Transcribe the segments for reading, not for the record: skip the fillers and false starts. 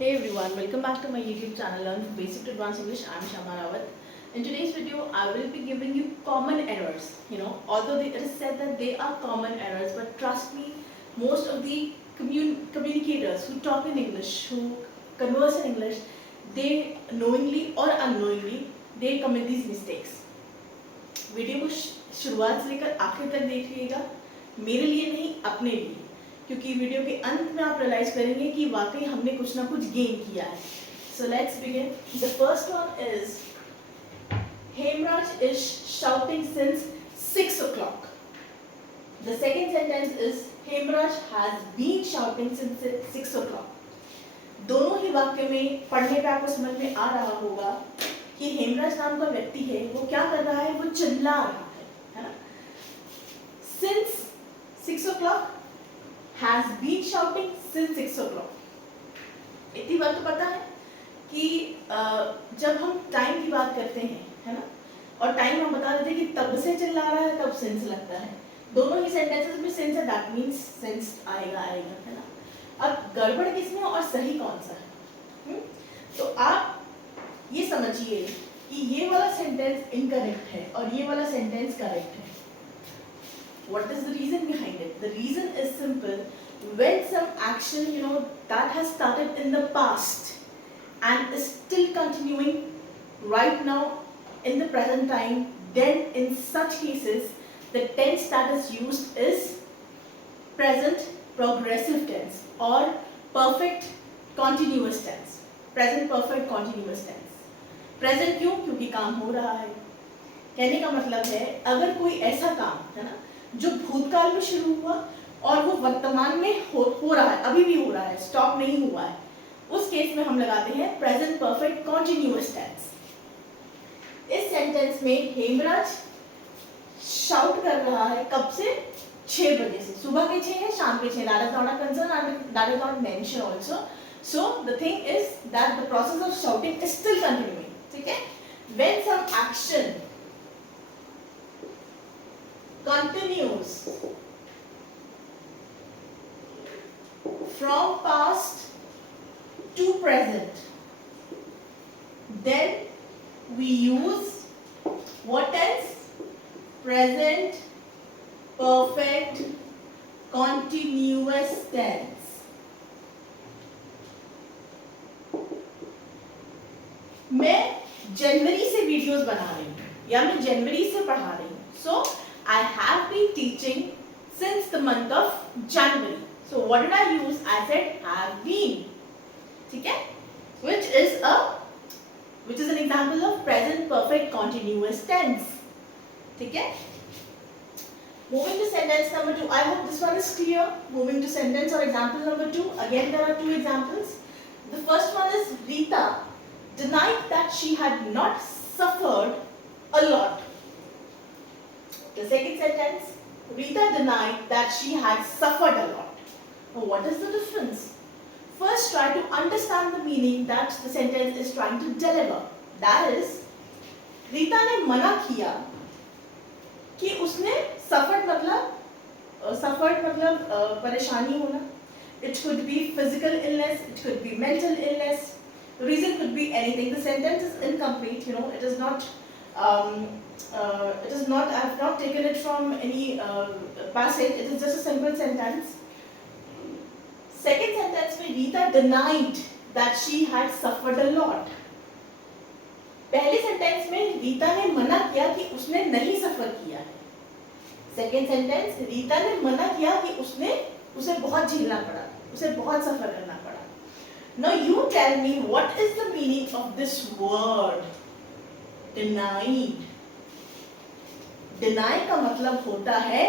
Hey everyone, welcome back to my YouTube channel Learn from Basic to Advanced English. I'm Shama Rawat. In today's video, I will be giving you common errors. Although it is said that they are common errors, but trust me, most of the communicators who talk in English, who converse in English, they knowingly or unknowingly, they commit these mistakes. Video को शुरुआत से लेकर आखिर तक देखिएगा, मेरे लिए नहीं, अपने लिए, क्योंकि वीडियो के अंत में आप रियलाइज करेंगे कि वाकई हमने कुछ ना कुछ गेन किया है. So let's begin. The first one is Hemraj is shouting since 6 o'clock. The second sentence is Hemraj has been shouting since 6 o'clock. दोनों ही वाक्य में पढ़ने पे आपको समझ में आ रहा होगा कि हेमराज नाम का व्यक्ति है, वो क्या कर रहा है, वो चिल्ला रहा है ना. Since 6 o'clock has been shouting since 6 o'clock. इतनी बात तो पता है कि जब हम टाइम की बात करते हैं, है ना, और टाइम हम बता देते हैं कि तब से चिल्ला रहा है, तब सिंस लगता है. दोनों ही सेंटेंसेस में सिंस है, दैट मीन्स सिंस आएगा, है ना. अब गड़बड़ किसमें और सही कौन सा है? तो आप ये समझिए कि ये वाला सेंटेंस इनकरेक्ट है और ये वाला सेंटेंस करेक्ट है. What is the reason behind it? The reason is simple. When some action, that has started in the past and is still continuing right now in the present time, then in such cases, the tense that is used is present progressive tense or perfect continuous tense. Present perfect continuous tense. Present क्यों? क्योंकि काम हो रहा है. कहने का मतलब है, अगर कोई ऐसा काम है ना जो भूतकाल में शुरू हुआ और वो वर्तमान में हो रहा है, अभी भी हो रहा है, स्टॉप नहीं हुआ है, उस केस में हम लगाते हैं प्रेजेंट परफेक्ट कॉन्टिन्यूअस टेंस. इस सेंटेंस में हेमराज शाउट कर रहा है कब से? 6 बजे से. सुबह के 6 है, शाम के 6. That is not a concern and that is not mention also. So the thing is that the process of shouting is still continuing. ठीक है. When some action continues from past to present, then we use what tense? Present perfect continuous tense. मैं जनवरी से videos बना रही हूँ या मैं जनवरी से पढ़ा रही हूँ. सो I have been teaching since the month of January. So what did I use? I said have been. ठीक है? Which is an example of present perfect continuous tense. ठीक है? Moving to sentence number 2. I hope this one is clear. Moving to sentence or example number 2. Again, there are two examples. The first one is Rita denied that she had not suffered a lot. The second sentence, Rita denied that she had suffered a lot. Now, what is the difference? First, try to understand the meaning that the sentence is trying to deliver. That is, Rita ने मना किया कि उसने suffered मतलब परेशानी होना. It could be physical illness, it could be mental illness. The reason could be anything. The sentence is incomplete. It is not. I have not taken it from any passage. It is just a simple sentence. Second sentence में Rita denied that she had suffered a lot. पहले sentence में रीता ने मना किया कि उसने नहीं सफर किया है. सेकेंड सेंटेंस, रीता ने मना किया कि उसे बहुत झेलना पड़ा, उसे बहुत सफर करना पड़ा. Now you tell me what is the meaning of this word denied. Deny का मतलब होता है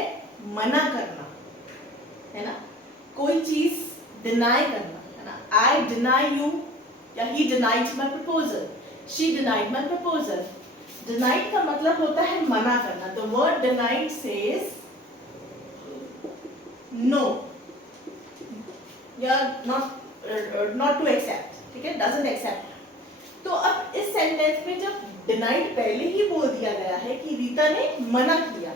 मना करना, है ना. कोई चीज डिनाई करना, है ना. I deny you या he denied my proposal, she denied my proposal. Denied का मतलब होता है मना करना. The word denied says no या not to accept. ठीक है, doesn't accept. तो अब इस सेंटेंस में जब डिनाइड पहले ही बोल दिया गया है कि रीता ने मना किया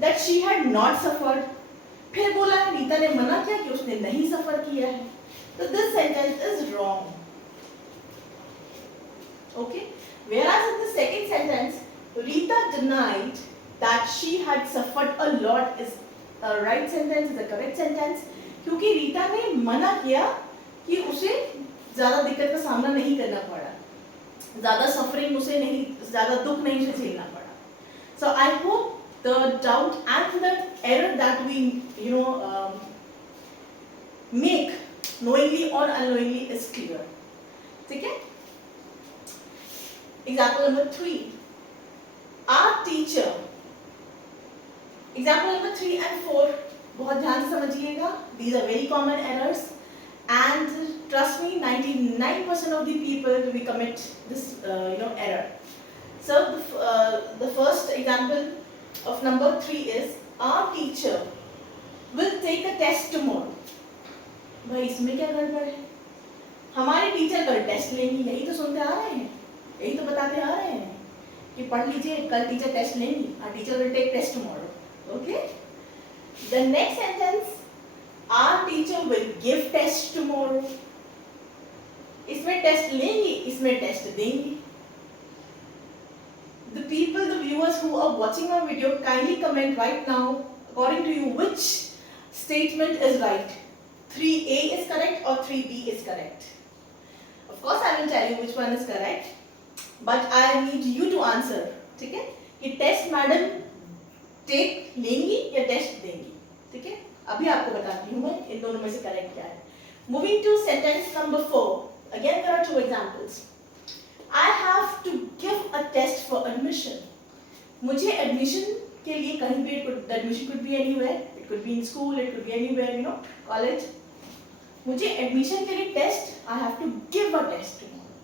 that she had not suffered, फिर बोला है रीता ने मना किया कि उसने नहीं सफर किया है, So this sentence is wrong. Okay. Whereas in the second sentence, Rita denied that she had suffered a lot is a right sentence, is a correct sentence. क्योंकि रीता ने मना किया कि उसे ज़्यादा दिक्कत का सामना नहीं करना पड़ा, ज़्यादा सफरिंग उसे नहीं, ज़्यादा दुख नहीं उसे झेलना पड़ा. So I hope the doubt and the error that we make knowingly or unknowingly is clear. ठीक है? Example number 3. Our teacher. Example number 3 and 4. बहुत ध्यान से समझिएगा. These are very common errors, and trust me, 99% of the people we commit this error. So the first example of number 3 is our teacher will take a test tomorrow. भाई इसमें क्या गड़बड़ है? हमारे टीचर कल टेस्ट लेंगी, यही तो सुनते आ रहे हैं, यही तो बताते आ रहे हैं कि पढ़ लीजिए, कल टीचर टेस्ट लेंगी. Our teacher will take test tomorrow. Okay? The next sentence, our teacher will give test tomorrow. इसमें टेस्ट लेंगी, इसमें टेस्ट देंगी. The people, the viewers who are watching our video, kindly comment right now, according to you, which statement is right? 3A is correct or 3B is correct? Of course, I will tell you which one is correct, but I need you to answer. ठीक है? कि test madam take लेंगी या test देंगी? ठीक है? अभी आपको बताती हूँ मैं इन दोनों में से करेक्ट क्या है. Moving to sentence number 4. Again, there are two examples. I have to give a test for admission. मुझे admission के लिए कहीं भी, admission could be anywhere. It could be in school, it could be anywhere, college. मुझे admission के लिए test, I have to give a test tomorrow.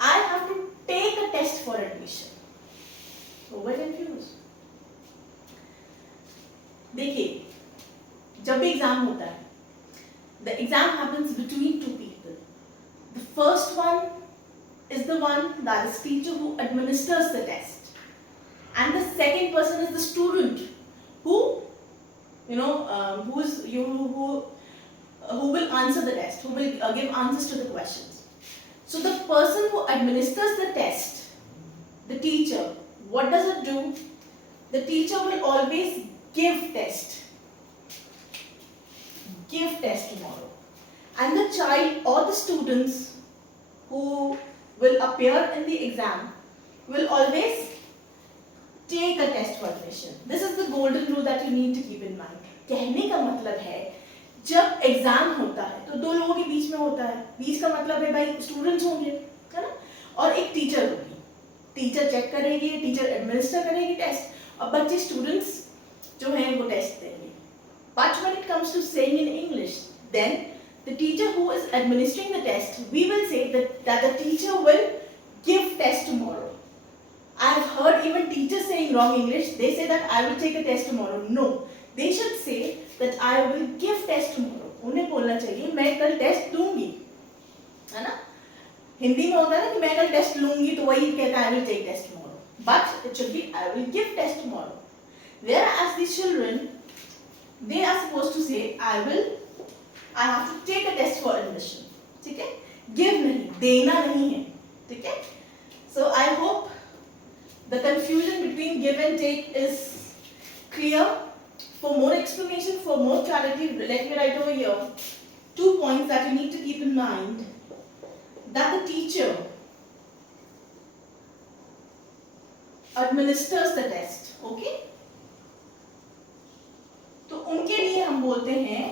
I have to take a test for admission. Over confused. देखिए, जब भी exam होता है, the exam happens between two people. The first one is the one that is teacher who administers the test, and the second person is the student who who will answer the test, who will give answers to the questions. So the person who administers the test, the teacher, what does it do? The teacher will always give test tomorrow, and the child or the students who will appear in the exam will always take a test for admission. This is the golden rule that you need to keep in mind. कहने का मतलब है, जब exam होता है तो दो लोगों के बीच में होता है. बीच का मतलब है भाई स्टूडेंट्स होंगे, है ना, और एक टीचर होगी. टीचर चेक करेगी, टीचर एडमिनिस्टर करेगी टेस्ट, और बच्चे स्टूडेंट्स जो हैं वो टेस्ट देंगे. But when it comes to saying in English, then the teacher who is administering the test, we will say that the teacher will give test tomorrow. I have heard even teachers saying wrong English. They say that I will take a test tomorrow. No, they should say that I will give test tomorrow. उन्हें बोलना चाहिए मैं कल test दूंगी, है ना. हिंदी में होता है ना कि मैं कल टेस्ट लूंगी, तो वही कहता है I will take test tomorrow. But it should be I will give test tomorrow. Whereas these children, they are supposed to say I have to take a test for admission. ठीक है? Give नहीं, देना नहीं है. ठीक है? So I hope the confusion between give and take is clear. For more explanation, for more clarity, let me write over here 2 points that you need to keep in mind. That the teacher administers the test. Okay? तो उनके लिए हम बोलते हैं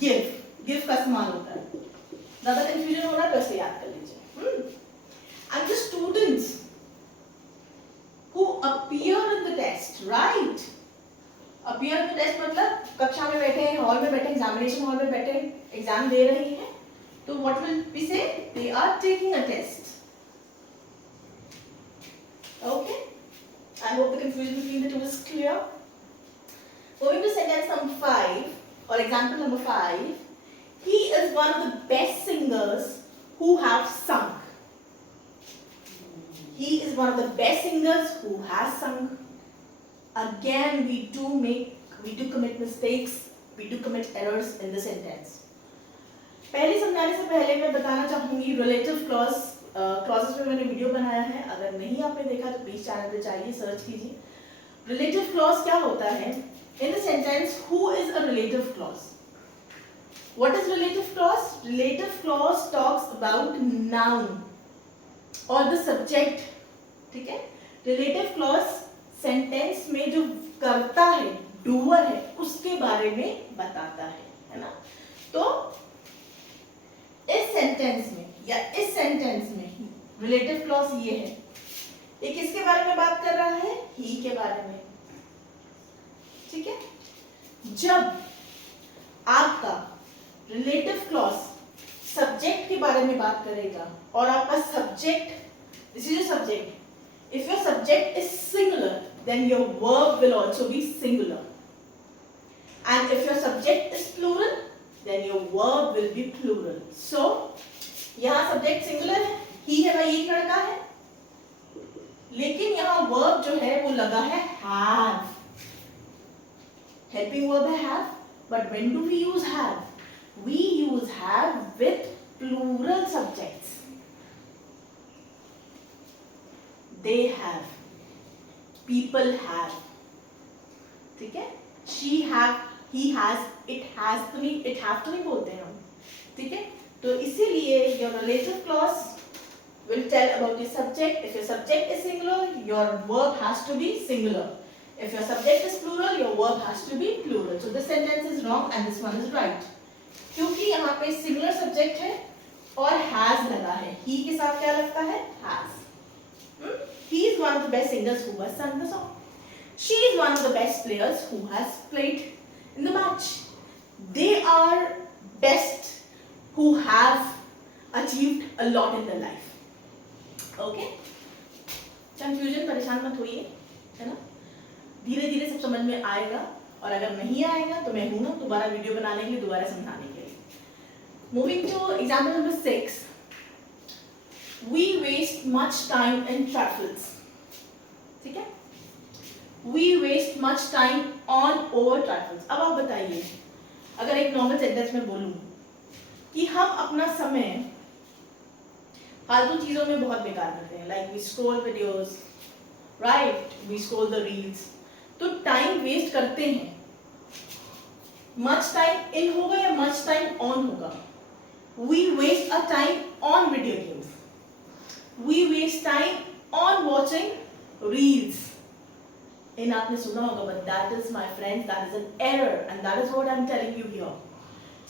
give का इस्तेमाल होता है. ज्यादा कंफ्यूजन हो रहा है तो ऐसे याद कर लीजिए. And the students who appear in the test, right? Appear in the test मतलब कक्षा में बैठे हैं, हॉल में बैठे, एग्जामिनेशन हॉल में बैठे, एग्जाम दे रहे हैं. तो what will we say? They are taking a test. Okay? I hope the confusion between the two is clear. Going to sentence number 5, or example number 5, he is one of the best singers who have sung. He is one of the best singers who has sung. Again, we do commit mistakes, we do commit errors in the sentence. पहले समझाने से पहले मैं बताना चाहूंगी relative clauses पे मैंने video बनाया है, अगर नहीं आपने देखा तो प्लीज चैनल पे जाइए, सर्च कीजिए। रिलेटिव क्लॉज क्या होता है? In the sentence who is a relative clause? What is relative clause? Relative clause talks about noun और द सब्जेक्ट, ठीक है। रिलेटिव क्लॉज सेंटेंस में जो करता है, डूअर है, उसके बारे में बताता है ना। तो इस सेंटेंस में या इस सेंटेंस में रिलेटिव क्लॉज ये है, ये किसके बारे में बात कर रहा है? ही के बारे में, ठीक है। जब आपका रिलेटिव क्लॉज सब्जेक्ट के बारे में बात करेगा और आपका subject, this is your subject, if your subject is singular then your verb will also be singular, and if your subject is plural then your verb will be plural. So यहाँ subject singular है, ही है भाई, एक लड़का है, लेकिन यहाँ verb जो है वो लगा है have, helping verb है have, but when do we use have? We use have with plural subjects. They have, people have, ठीक है। she have, he has, it has तो नहीं, it have तो नहीं बोलते हैं हम, ठीक है। तो इसीलिए your relative clause will tell about the subject. If your subject is singular, your verb has to be singular. If your subject is plural, your verb has to be plural. So this sentence is wrong and this one is right. क्योंकि यहाँ पे singular subject है और has लगा है, he के साथ क्या लगता है? has. He is one of the best singers who has sung the song. She is one of the best players who has played in the match. They are best who have achieved a lot in their life. Okay? Confusion, परेशान मत होइए, है ना। धीरे धीरे सब समझ में आएगा, और अगर नहीं आएगा तो मैं हूं ना दोबारा वीडियो बनाने के लिए, दोबारा समझाने के लिए। Moving to example number 6. We waste much time in travels. ठीक है? We waste much time on over travels. अब आप बताइए, अगर एक नॉर्मल सेंटेंस में बोलूं कि हम अपना समय फालतू चीजों में बहुत बेकार करते हैं, like we scroll videos, right, we scroll the reels, तो टाइम वेस्ट करते हैं। मच टाइम इन होगा या मच टाइम ऑन होगा? We waste our time on video games. We waste time on watching reels. इन आपने सुना होगा, but that is my friends, that is an error and that is what I'm telling you here.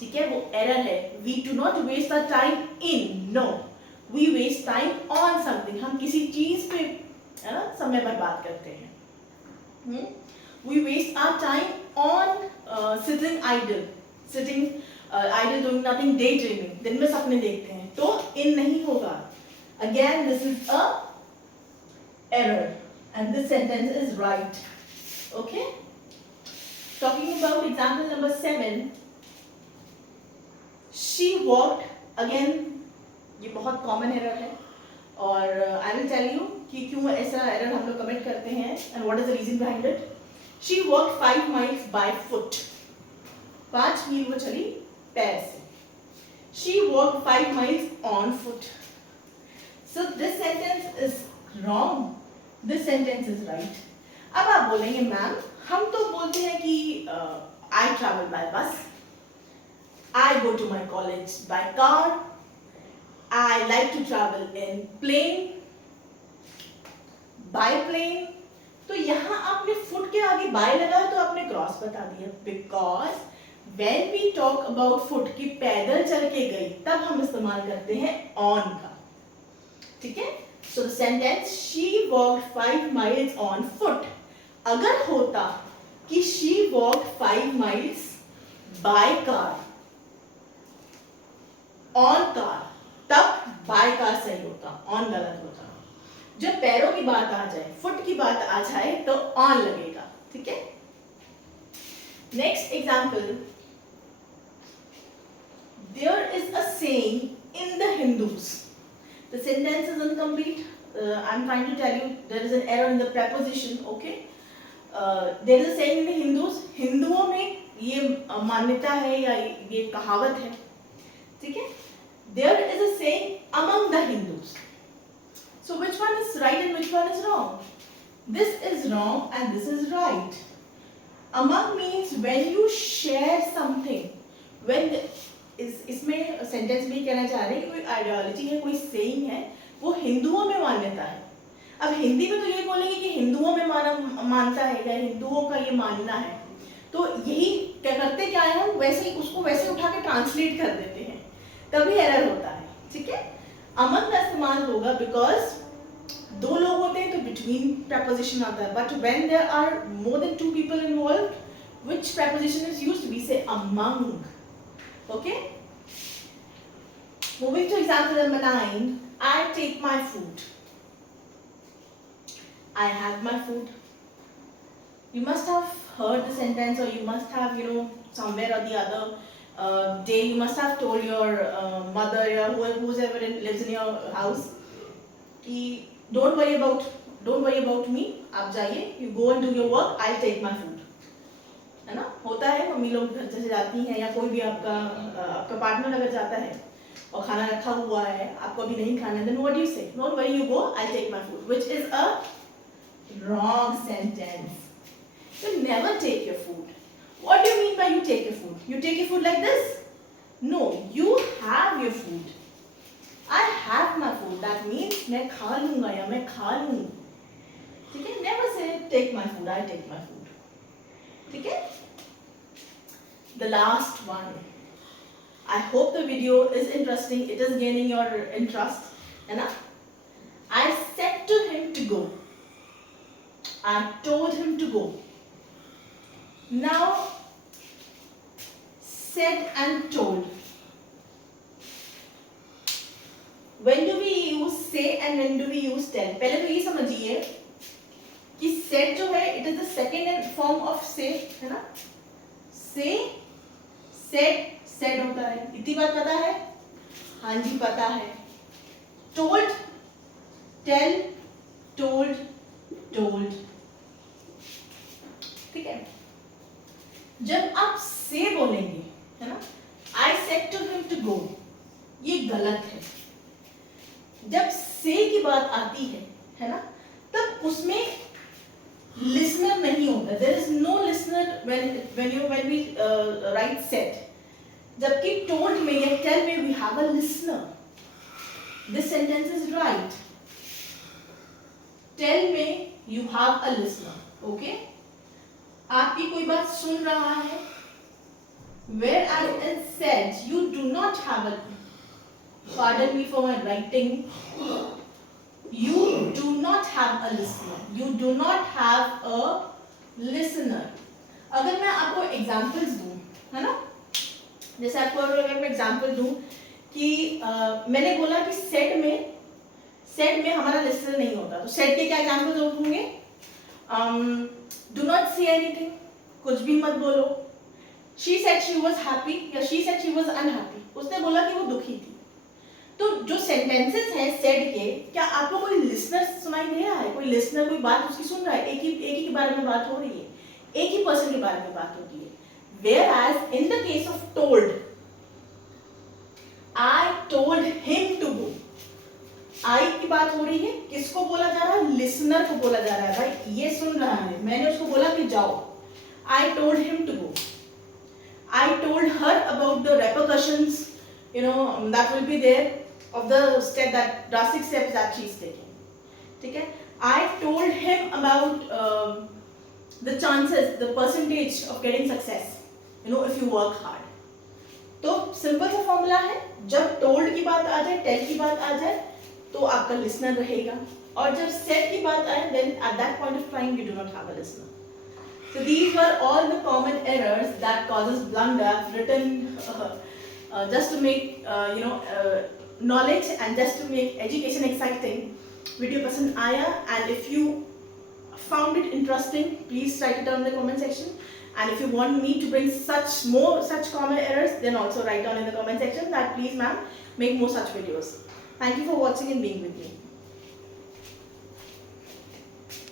ठीक है, वो error है. We do not waste our time in, no. We waste time on something. हम किसी चीज पे है ना समय बर्बाद करते हैं. We waste our time on sitting idle doing nothing, daydreaming, दिन में सपने देखते हैं, तो इन नहीं होगा. Again, this is a error and this sentence is right. Okay? Talking about example number 7. She walked, again ये बहुत common error है, और I will tell you कि क्यों ऐसा error हम लोग commit करते हैं and what is the reason behind it. She walked 5 miles by foot. 5 मील वो चली पैर से. She walked 5 miles on foot. So this sentence is wrong. This sentence is right. अब आप बोलेंगे मैम हम तो बोलते हैं कि I travel by bus, I go to my college by car, I like to travel in plane, by plane. तो यहाँ आपने foot के आगे by लगाया तो आपने cross बता दिया, because when we talk about foot कि पैदल चल के गई, तब हम इस्तेमाल करते हैं on का, ठीक है. So the sentence she walked 5 miles on foot. अगर होता कि she walked 5 miles by car, on car, तब by car सही होता, on गलत होता. जब पैरों की बात आ जाए, foot की बात आ जाए तो on लगेगा, ठीक है. Next example. There is a saying in the Hindus. The sentence is incomplete. I'm trying to tell you there is an error in the preposition. Okay. There is a saying in the Hindus. हिंदुओं में ये मान्यता है या ये कहावत है ठीक है. There is a saying among the Hindus. So which one is right and which one is wrong? This is wrong and this is right. Among means when you share something. When इसमें sentence में कहना चाह रहे हैं कि कोई ideology है, कोई सेइंग है, वो हिंदुओं में मान्यता है. अब हिंदी में तो यही बोलेंगे कि हिंदुओं में मानता है या हिंदुओं का ये मानना है. तो यही क्या करते क्या है, हम वैसे उसको वैसे उठा के ट्रांसलेट कर देते हैं, तभी एरर होता है. ठीक है. अमंग का इस्तेमाल होगा बिकॉज दो लोग होते हैं तो बिटवीन प्रपोजिशन आता है. But when there are more than two people involved, which preposition is used? We say among. Okay. Moving to example number 9. I take my food. I have my food. You must have heard the sentence, or you must have, somewhere or the other day, you must have told your mother or whoever lives in your house, कि don't worry about me. आप जाइए, you go and do your work. I'll take my food. है ना. होता है, mummy लोग घर से जाती हैं या कोई भी आपका पार्टनर अगर जाता है और खाना रखा हुआ है, आपको अभी नहीं खाना है, then what do you say? Don't worry, you go, I'll take my food, which is a wrong sentence. You never take your food. What do you mean by you take your food? You take your food like this? No, you have your food. I have my food. That means मैं खा लूँगा या मैं खा लूँ. ठीक है. Never say take my food. I take my food. ठीक है. The last one. I hope the video is interesting. It is gaining your interest, है ना. I said to him to go. I told him to go. Now, said and told. When do we use say and when do we use tell? पहले तो ये समझिए कि said जो है, it is the second form of say, है ना. say, said होता है. इतनी बात पता है? हाँ जी पता है. told, tell, told. ठीक है. जब आप say बोलेंगे, है ना, I said to him to go, ये गलत है. जब say की बात आती है ना, तब उसमें listener नहीं होता. There is no listener when we write said. जबकि told में या tell में we have a listener. This sentence is right. Tell में you have a listener. Okay? आपकी कोई बात सुन रहा है. Whereas in said you do not have a. Pardon me for my writing. You do not have a listener. You do not have a listener. अगर मैं आपको examples दूँ, है ना, जैसे आपको अगर मैं example दूँ कि मैंने बोला कि said में हमारा listener नहीं होता, तो said के क्या examples होंगे? Do not say anything. कुछ भी मत बोलो. She said she was happy या she said she was unhappy. उसने बोला कि वो दुखी थी. तो जो सेंटेंसेस हैं सेड के, क्या आपको कोई लिसनर सुनाई दे रहा है? कोई लिसनर कोई बात उसकी सुन रहा है? एक ही के बारे में बात हो रही है, एक ही पर्सन के बारे में बात होती है. Whereas in the case of told, I told him to go. I की बात हो रही है, किसको बोला जा रहा है? लिसनर को बोला जा रहा है. भाई ये सुन रहा है, मैंने उसको बोला कि जाओ. I told him to go. I told her about the repercussions, that will be there of the drastic steps that she is taking. ठीक है. I told him about the chances, the percentage of getting success, if you work hard. तो simple सा formula है, जब told की बात आ जाए, tell की बात आ जाए, तो आपका लिसनर रहेगा, और जब said की बात आए, then at that point of time you do not have a listener. So these were all the common errors that causes blunder written just to make knowledge and just to make education exciting. Video पसंद आया, and if you found it interesting, please write it down in the comment section. And if you want me to bring such common errors, then also write down in the comment section that please ma'am, make more such videos. Thank you for watching and being with me.